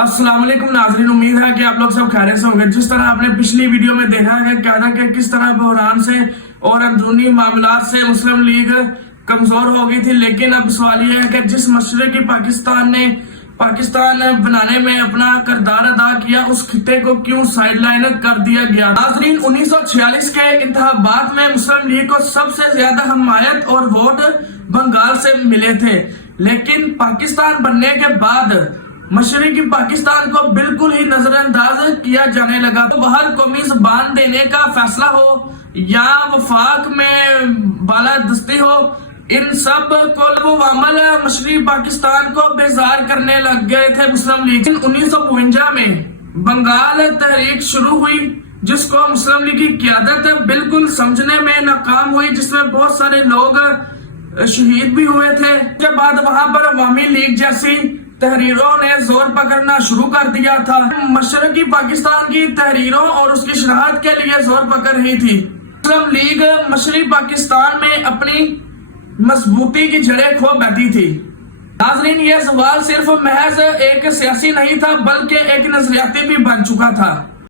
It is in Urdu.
السلام علیکم ناظرین، امید ہے کہ آپ لوگ سب خیریت سے ہوں گے۔ جس طرح آپ نے پچھلی ویڈیو میں دیکھا ہے کہ کس طرح بحران سے اور اندرونی معاملات سے مسلم لیگ کمزور ہو گئی تھی، لیکن اب سوال یہ ہے کہ جس مشرقی پاکستان نے بنانے میں اپنا کردار ادا کیا، اس خطے کو کیوں سائیڈ لائن کر دیا گیا؟ ناظرین، 1946 کے انتخابات میں مسلم لیگ کو سب سے زیادہ حمایت اور ووٹ بنگال سے ملے تھے، لیکن پاکستان بننے کے بعد مشرقی پاکستان کو بالکل ہی نظر انداز کیا جانے لگا۔ تو باہر قومی زبان دینے کا فیصلہ ہو یا وفاق میں بالادستی ہو، ان سب کو عمل مشرقی پاکستان کو بیزار کرنے لگ گئے تھے مسلم لیگ۔ 1952 میں بنگال تحریک شروع ہوئی، جس کو مسلم لیگ کی قیادت بالکل سمجھنے میں ناکام ہوئی، جس میں بہت سارے لوگ شہید بھی ہوئے تھے۔ اس کے بعد وہاں پر عوامی لیگ جیسی تحریروں نے زور پکڑنا شروع کر دیا تھا۔ مشرقی پاکستان کی تحریروں اور اس کی شناخت کے لیے زور پکڑ رہی تھی۔ مسلم لیگ مشرقی پاکستان میں اپنی مضبوطی کی جڑیں کھو بیٹھی تھی۔ ناظرین، یہ سوال صرف محض ایک سیاسی نہیں تھا، بلکہ ایک نظریاتی بھی بن چکا تھا۔